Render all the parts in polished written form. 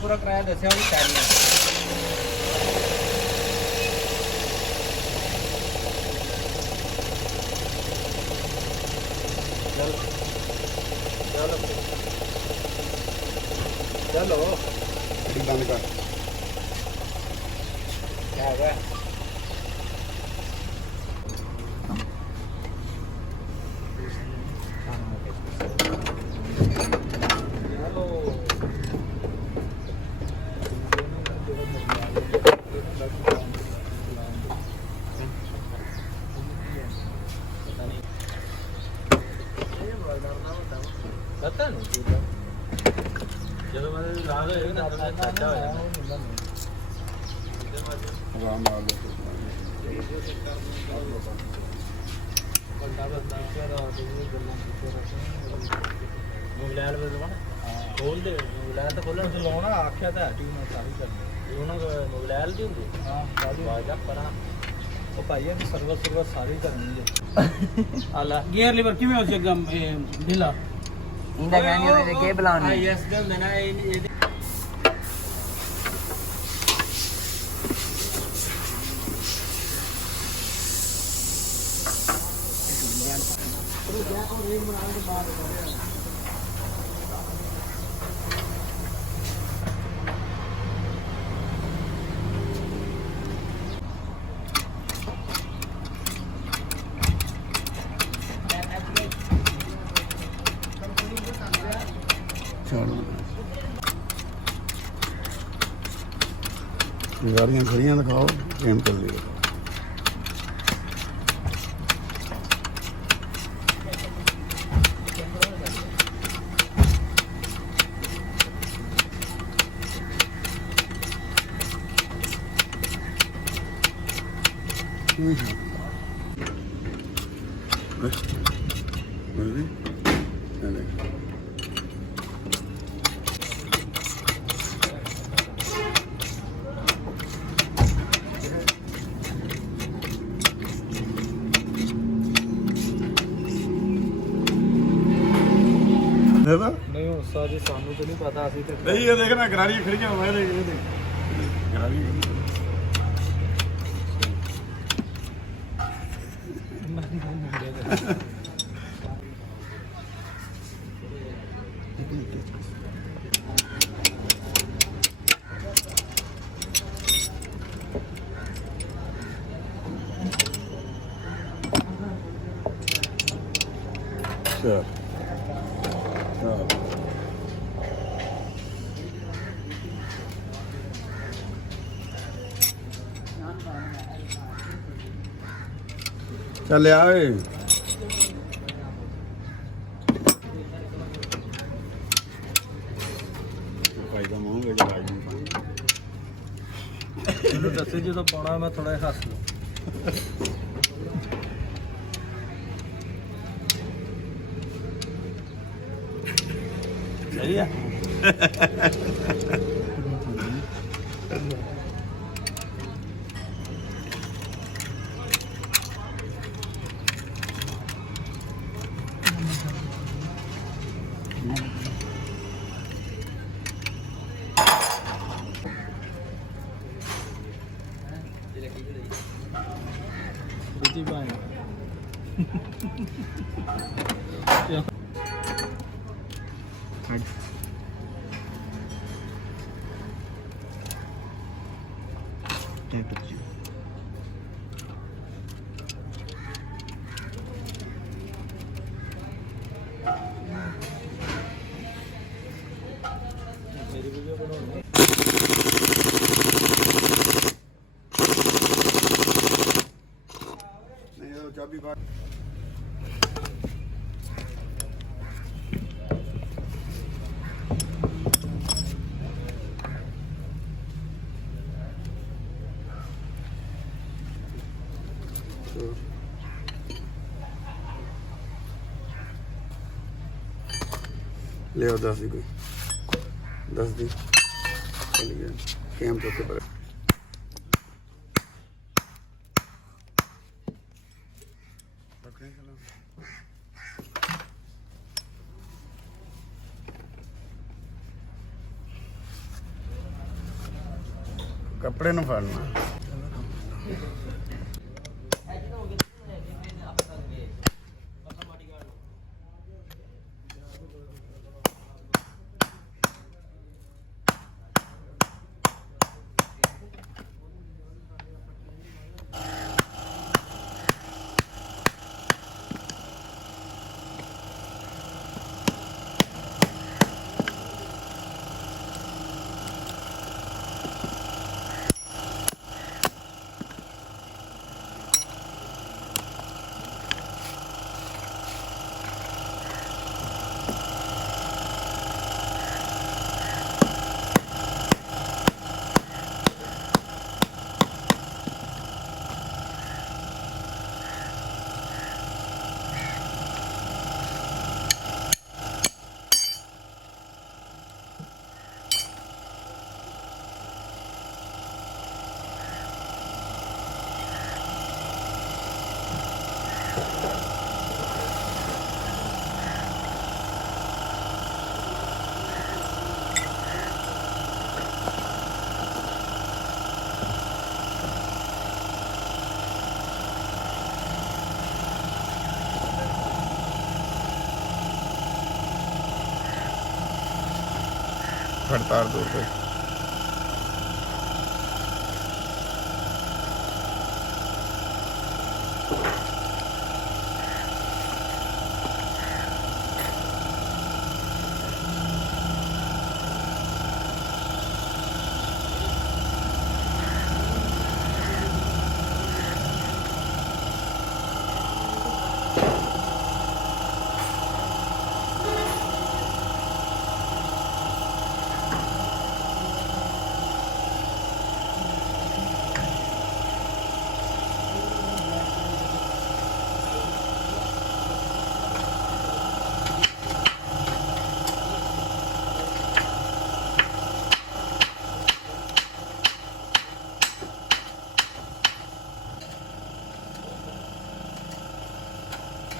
पूरा किराया दस्या भी करना चल चलो चलो बंद कर क्या है पता नहीं ਜਦੋਂ ਮੈਂ ਲਾਗ ਹੋਏਗਾ ਨਾ ਤਾਂ ਚਾਚਾ ਹੋ ਜਾਣਾ हवा मार लो मोबाइल बदलवा खोल दे मोबाइल तो खोलना से लाना आख्या था ट्यून सारी करनी ਉਹਨਾਂ ਕੋ मोबाइल ਦੀ ਹੁੰਦੀ ਹਾਂ ਸਾਰੀ ਆਵਾਜ਼ ਆ ਪਰਾਂ ਉਹ ਭਾਈ ਇਹ ਸਰਵਰ ਸਾਰੀ ਕਰਨੀ ਹੈ ਆਲਾ ਗੇਅਰ ਲੀਵਰ ਕਿਵੇਂ ਹੋ ਜਾਏਗਾ ਢਿੱਲਾ ਇੰਦਾ ਕਹਿੰਦੇ ਉਹਨੇ ਕੇ ਬੁਲਾਉਣੀ ਯੈਸ ਦਾ ਮੈਨਾਂ ਇਹ गाड़ियाँ खड़ियाँ दिखाओ ट्रेन कर लियो ਨਹੀਂ ਹੁਣ ਸਾਜੀ ਸਾਨੂੰ ਤਾਂ ਨਹੀਂ ਪਤਾ ਅਸੀਂ ਤੇ ਨਹੀਂ ਇਹ ਦੇਖਣਾ ਗਰਾਰੀਆਂ ਖੜੀਆਂ ਹੋਏ ਨੇ ਇਹ ਦੇਖ ਗਰਾਰੀ Sure. ਚੱਲ ਆ ਓਏ ਭਾਈ ਦਾ ਮੂੰਹ ਵਿੱਚ ਲਾਜ ਨਹੀਂ ਪਾਣੀ ਮੈਨੂੰ ਦੱਸੇ ਜਦੋਂ ਪਾਉਣਾ ਮੈਂ ਥੋੜਾ ਜਿਹਾ ਹੱਸ ਲਵਾਂ ਸਹੀ ਆ Pretty fine. मेरी वीडियो बनाओ ਚਾਬੀ ਬਾਹਰ ले आओ 10 दी कोई 10 दी चल गया कैम तो पर ਕੱਪੜੇ ਨੂੰ ਫੜਨਾ तार दूर पे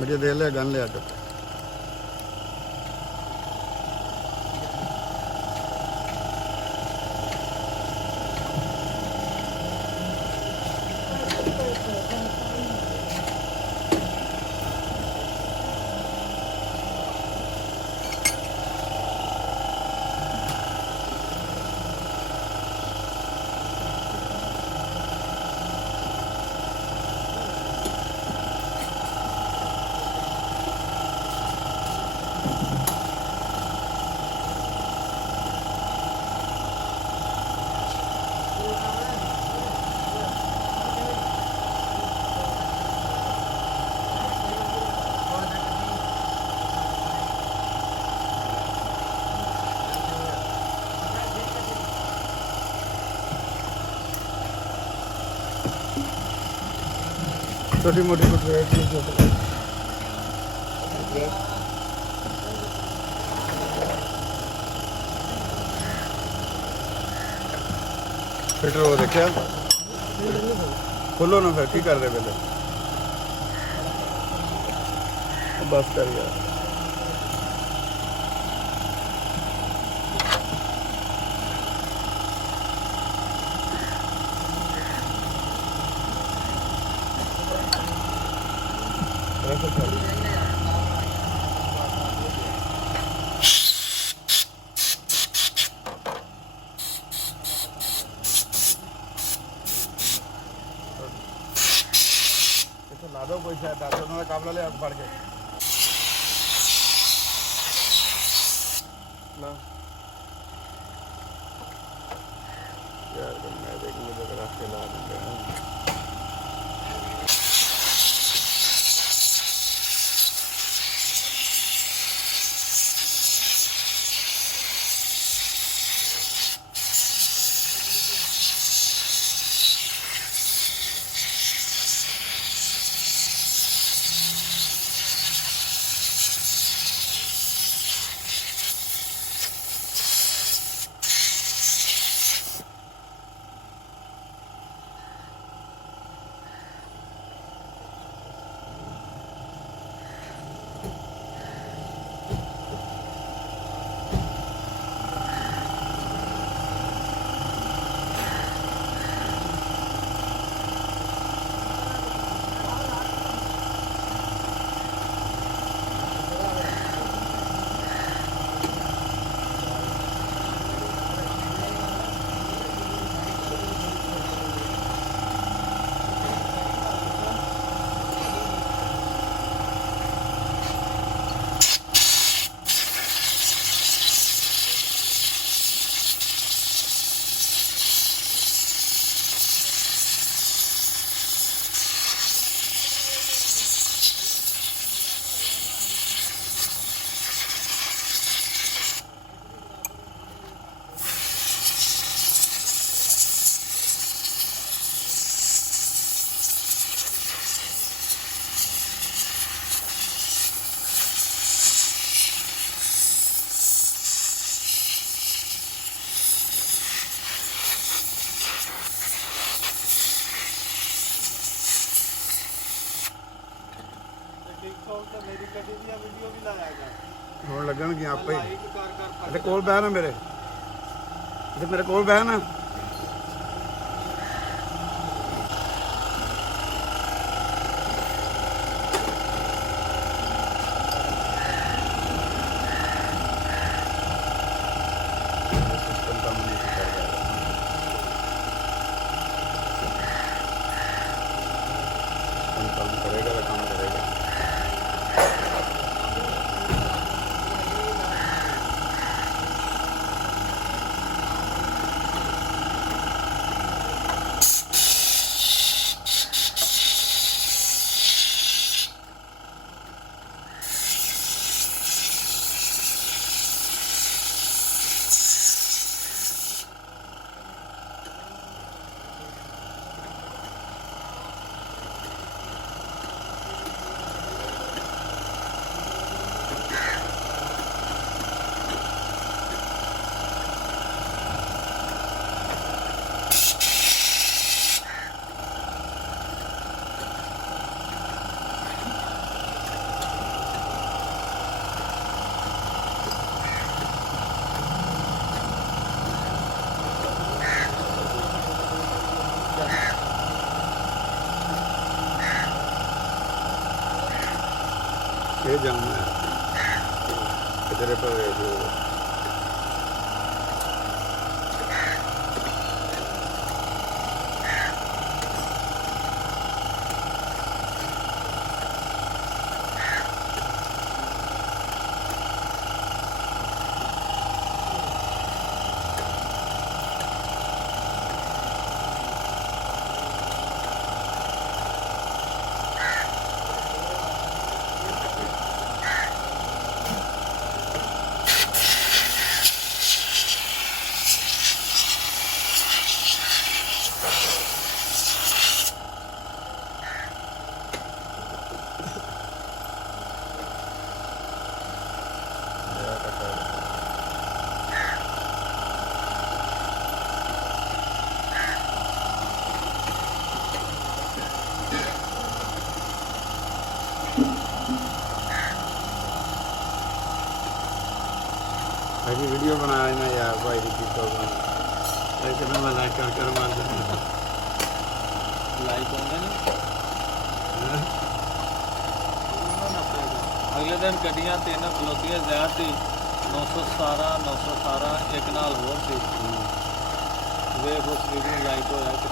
मुझे दे ले गन ले आके छोटी मोटी कुछ फिल्टर वो देखिए खोलो ना फिर की कर रहे पहले बस कर गया ला दो कोई शायद उन्होंने काबला ले पड़ के ना यार मैं देख मुझे रास्ते ला दूंगा ਫੋਨ ਤੇ ਮੇਰੀ ਗੱਡੀ ਦੀ ਵੀਡੀਓ ਵੀ ਲਾਇਆ ਜਾ ਹੁਣ ਲੱਗਣਗੀਆਂ ਆਪੇ ਹੀ ਲਾਈਕ ਕਰ ਇਹਦੇ ਕੋਲ ਬਹਿ ਨਾ ਮੇਰੇ ਇਹਦੇ ਮੇਰੇ ਕੋਲ ਬਹਿ ਨਾ ਸਿਸਟਮ ਕੰਮ ਨਹੀਂ ਕਰ ਰਿਹਾ ਕੰਮ करेगा तो काम करेगा ये जाम है किधर पर जो अभी वीडियो बनाया ना यार भाई की तो ऐसे तो मैं लाइक कर मार दूँगा ਲਾਈਕ ਹੋਣਗੇ ਨਾ ਅਗਲੇ ਦਿਨ ਗੱਡੀਆਂ ਤਿੰਨ ਖਲੋਤੀਆਂ ਜ਼ਹਿਰ ਦੀ 917 918 ਇੱਕ ਨਾਲ ਹੋਰ ਸੀ ਵੇਖ ਉਸ ਵੀਡੀਓ ਲਾਈਕ ਹੋਇਆ ਕਿ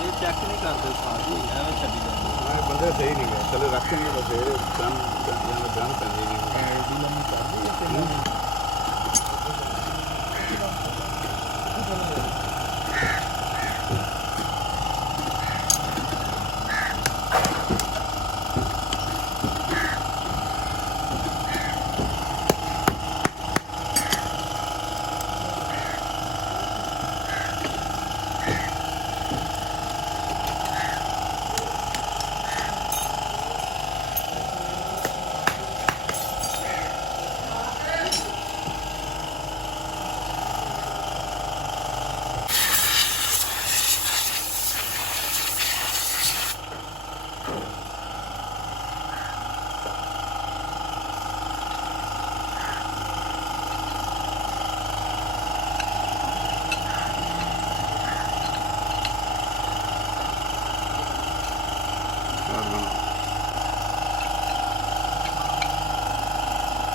ਇਹ ਚੈੱਕ ਨਹੀਂ ਕਰਦੇ ਸਾਜੀ ਐਵੇਂ ਛੱਡੀ ਜਾਂਦੇ हाँ बंदे सही नहीं है चलो रखेंगे तो फिर जान पैंदी नहीं ਐਡੀ ਲੰਮੀ ਕਰਦੀ ਹੈ ਤੇ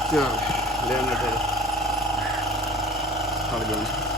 चल ले आना तेरे हट जाओ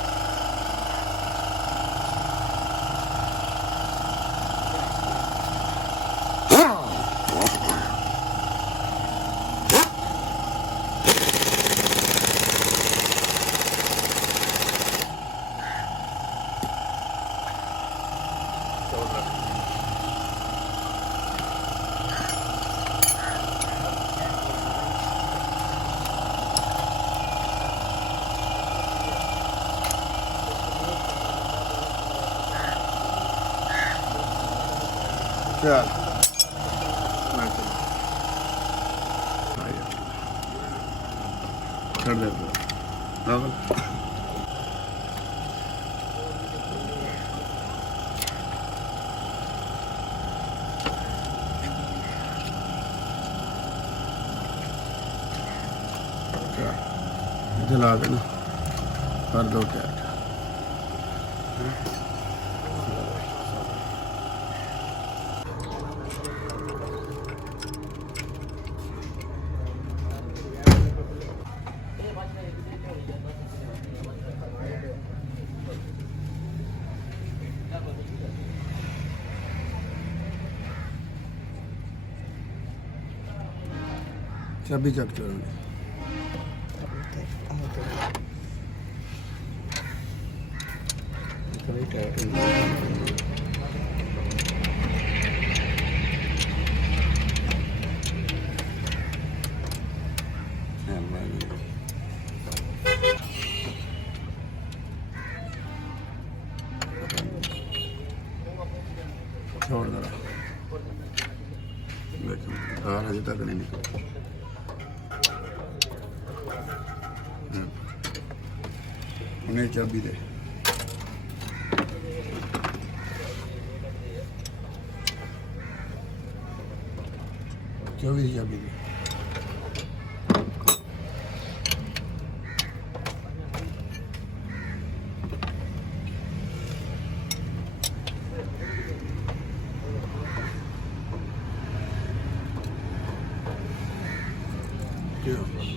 चल छोड़ दे जला देना कर दो टाइट चाबी चक चलो छोड़ दो देखो कार अभी तक नहीं निकली उन्हें चाबी दे चाबी दे क्यों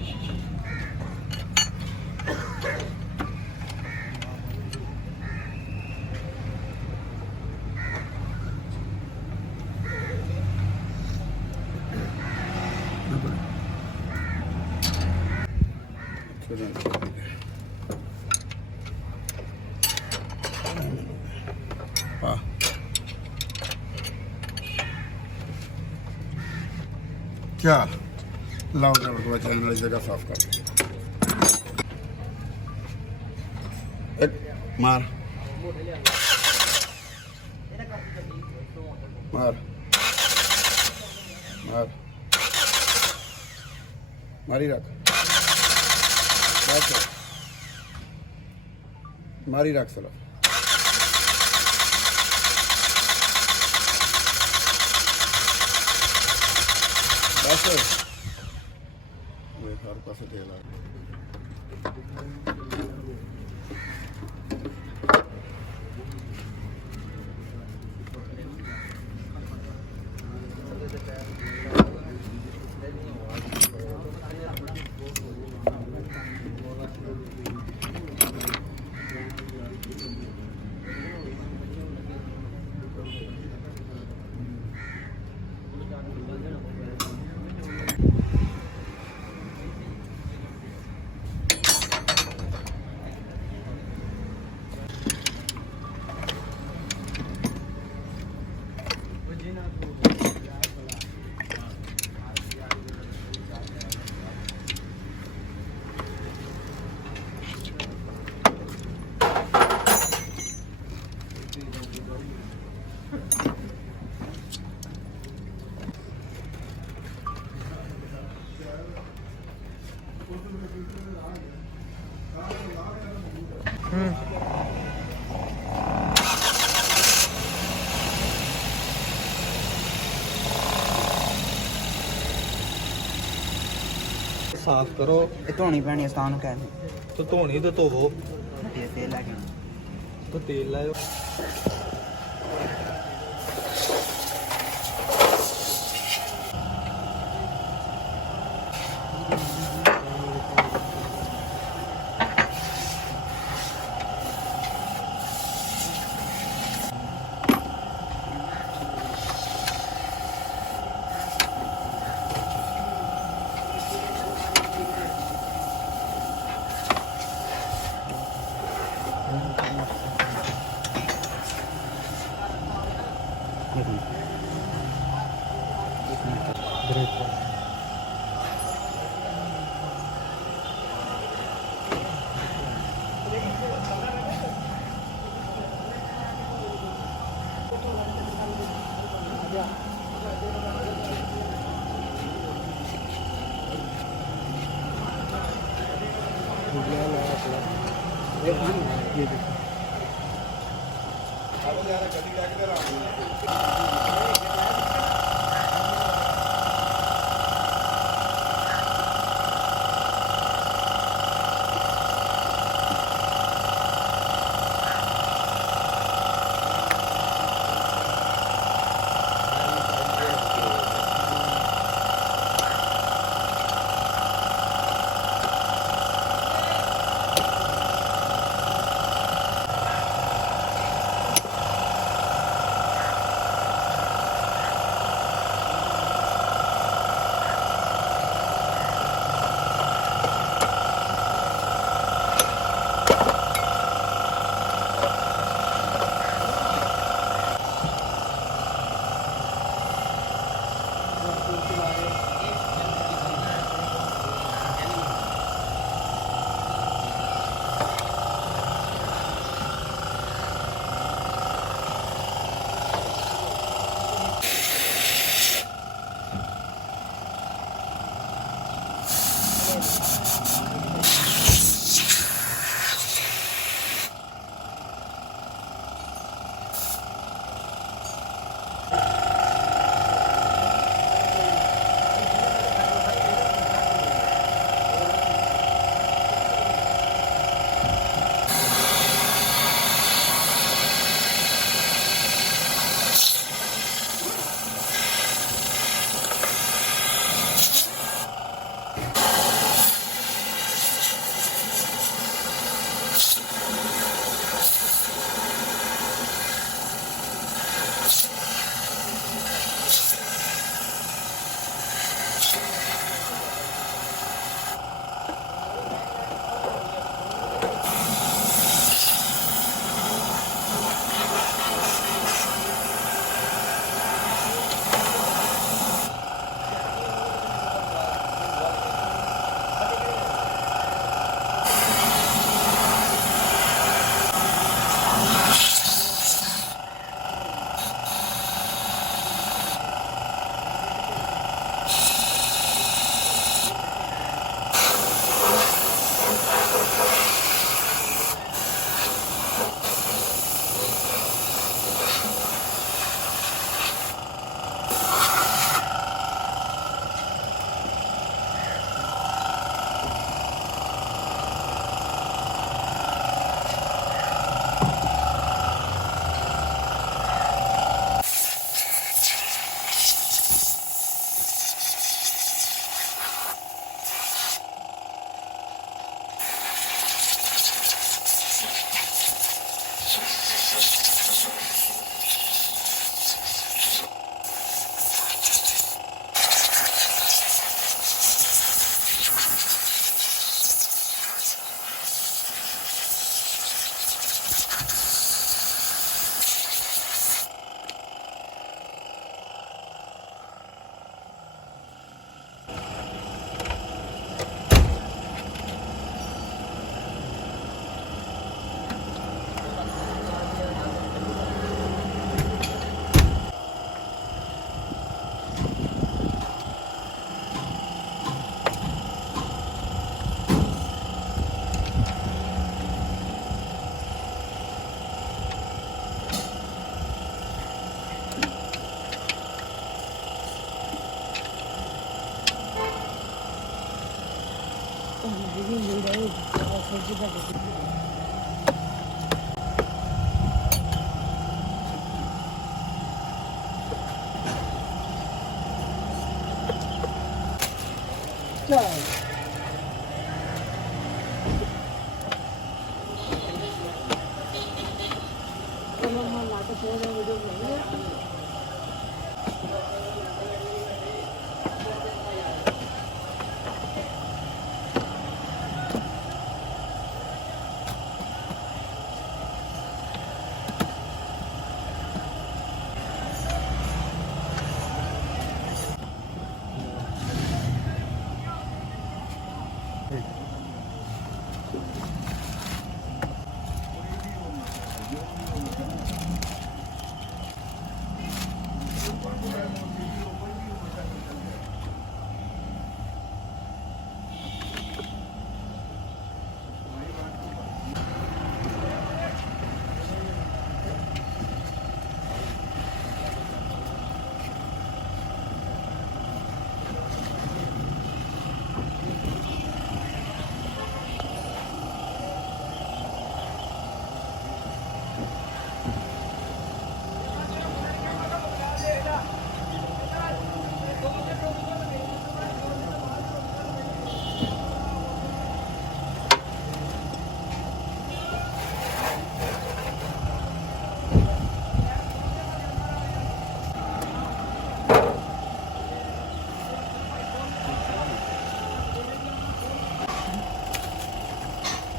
क्या लाओ जरा चैनल वाली जगह साफ कर मार मार मार मारी रख बस मारी रख सर बस हर पास तेल आ ਸਾਫ਼ ਕਰੋ ਇਹ ਧੋਣੀ ਪੈਣੀ ਸਤਾਨ ਨੂੰ ਕਹਿ ਤੇ ਧੋਣੀ ਤੇ ਧੋਵੋ ਦੇ ਤੇਲ ਲਾ ਕੇ ਤੇ ਤੇਲ ਲਾਇਓ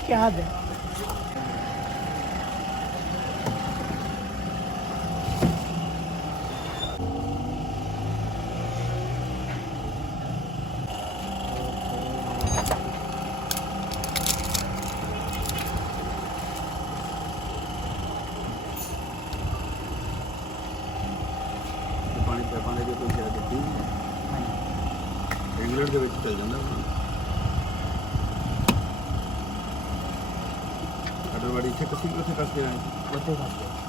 क्या है ਪਾਣੀ ਦੇ ਕੋਈ ਸ਼ਾਇਦ ਦਿੱਤੀ ਇੰਗਲੈਂਡ ਦੇ ਵਿੱਚ ਚੱਲ ਜਾਂਦਾ ਅਡਰਵਾੜੀ ਇੱਥੇ ਕੱਸੀ ਕਿੱਥੇ ਕੱਸ ਕੇ ਆਏ ਉੱਥੇ ਫਸ ਗਏ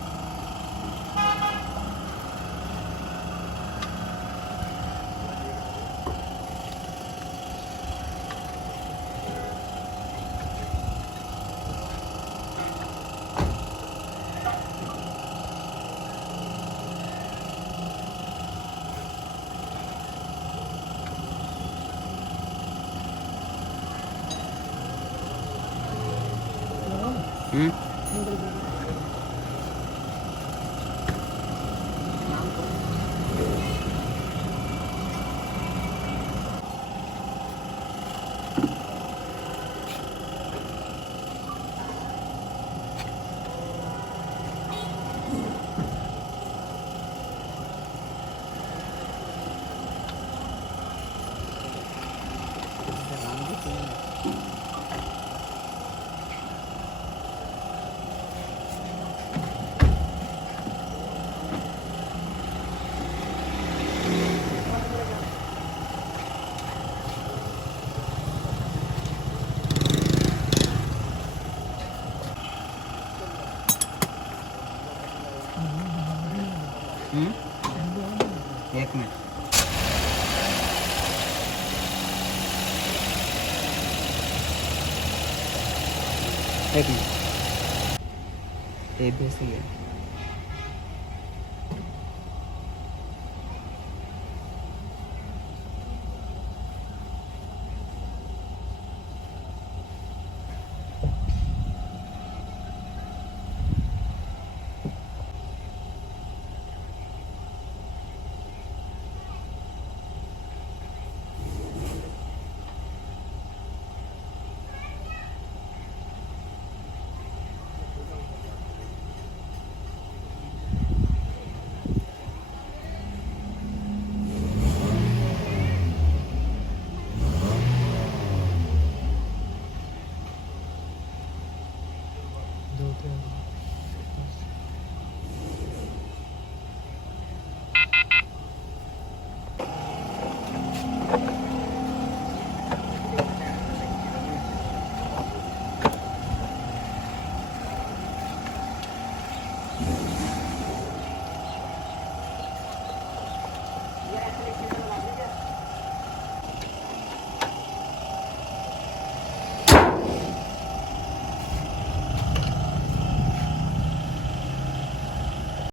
एक मिनट एक मिनट ABC है